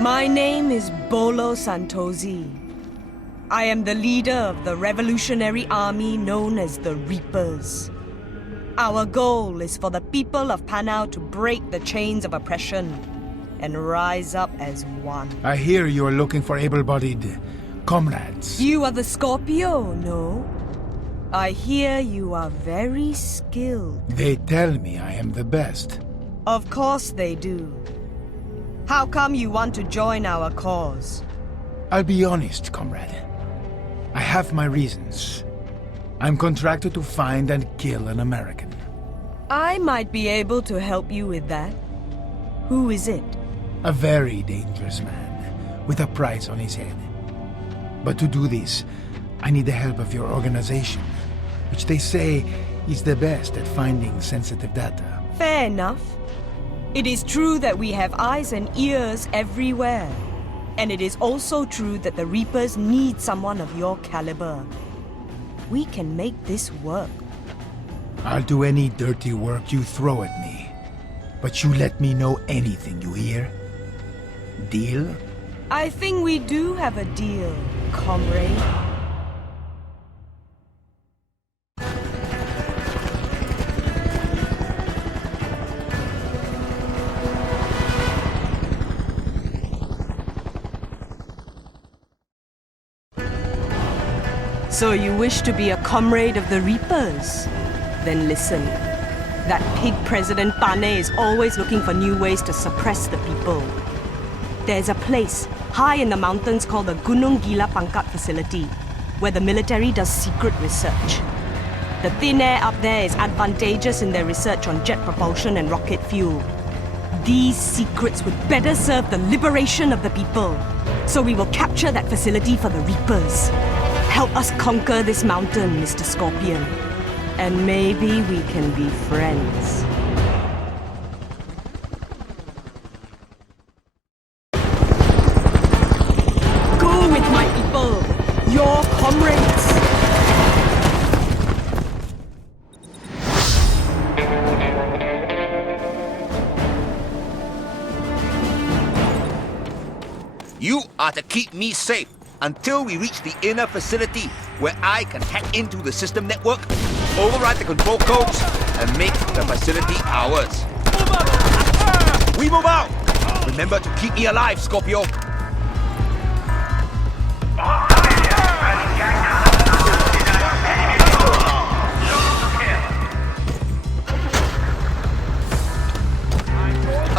My name is Bolo Santosi. I am the leader of the revolutionary army known as the Reapers. Our goal is for the people of Panau to break the chains of oppression and rise up as one. I hear you are looking for able-bodied comrades. You are the Scorpio, no? I hear you are very skilled. They tell me I am the best. Of course they do. How come you want to join our cause? I'll be honest, comrade. I have my reasons. I'm contracted to find and kill an American. I might be able to help you with that. Who is it? A very dangerous man, with a price on his head. But to do this, I need the help of your organization, which they say is the best at finding sensitive data. Fair enough. It is true that we have eyes and ears everywhere. And it is also true that the Reapers need someone of your caliber. We can make this work. I'll do any dirty work you throw at me. But you let me know anything, you hear? Deal? I think we do have a deal, comrade. So you wish to be a comrade of the Reapers? Then listen. That pig President Pane is always looking for new ways to suppress the people. There's a place high in the mountains called the Gunung Gila Pangkat facility, where the military does secret research. The thin air up there is advantageous in their research on jet propulsion and rocket fuel. These secrets would better serve the liberation of the people. So we will capture that facility for the Reapers. Help us conquer this mountain, Mr. Scorpion. And maybe we can be friends. Go with my people, your comrades. You are to keep me safe until we reach the inner facility where I can hack into the system network, override the control codes, and make the facility ours. We move out! Remember to keep me alive, Scorpio.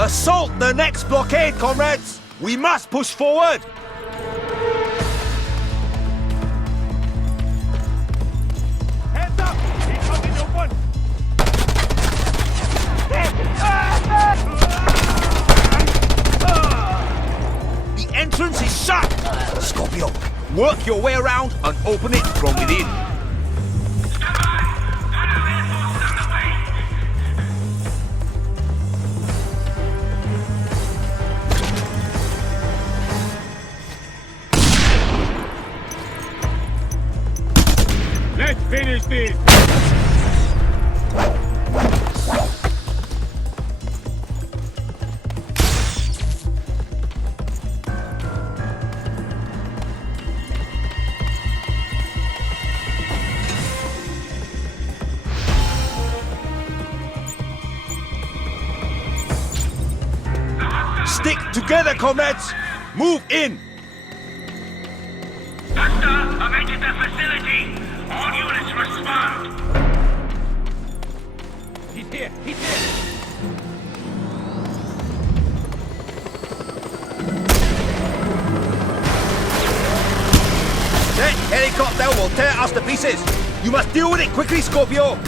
Assault the next blockade, comrades! We must push forward! The entrance is shut! Scorpio, work your way around and open it from within. Let's finish this! Stick together, comrades! Move in! Doctor, I've entered the facility! All units respond! He's here! He's here! That helicopter will tear us to pieces! You must deal with it quickly, Scorpio!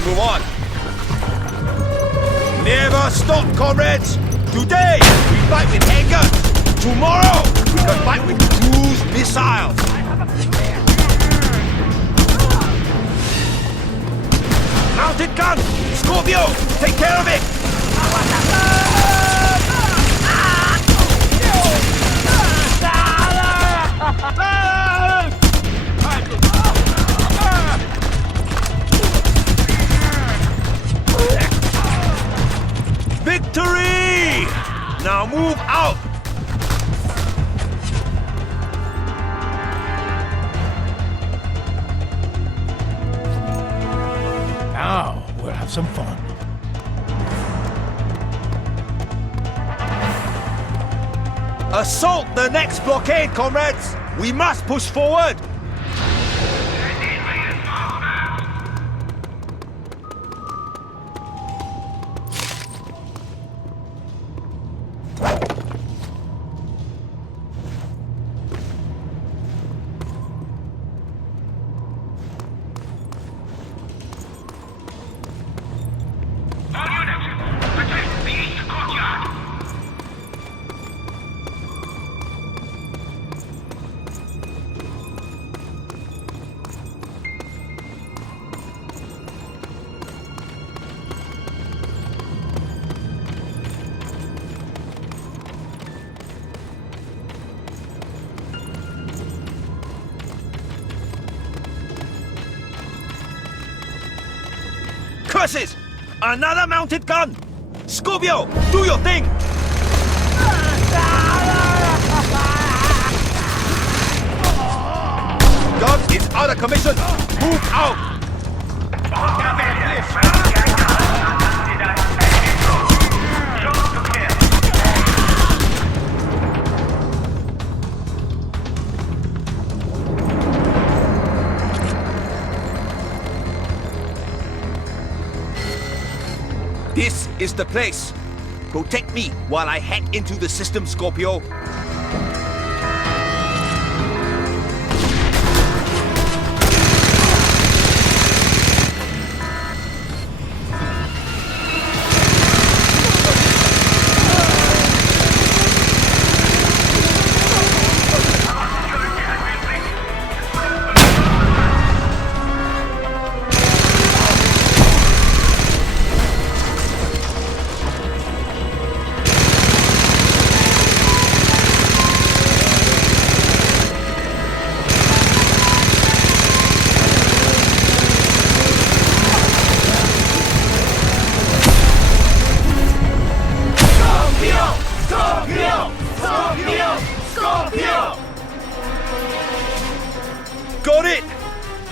Move on. Never stop, comrades! Today, we fight with anger. Tomorrow, we can fight with cruise missiles. Scorpio! Take care of it! Victory! Now move out! Now, we'll have some fun. Assault the next blockade, comrades! We must push forward! All units, protect the east courtyard. Curses! Another mounted gun! Scorpio, do your thing! Gun is out of commission! Move out! This is the place. Protect me while I hack into the system, Scorpio. Got it!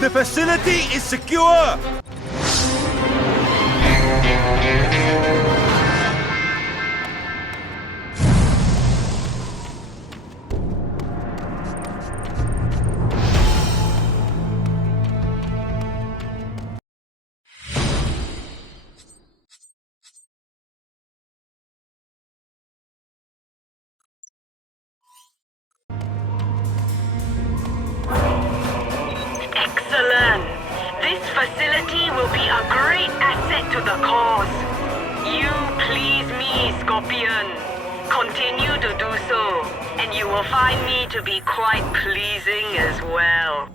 The facility is secure! Excellent. This facility will be a great asset to the cause. You please me, Scorpion. Continue to do so, and you will find me to be quite pleasing as well.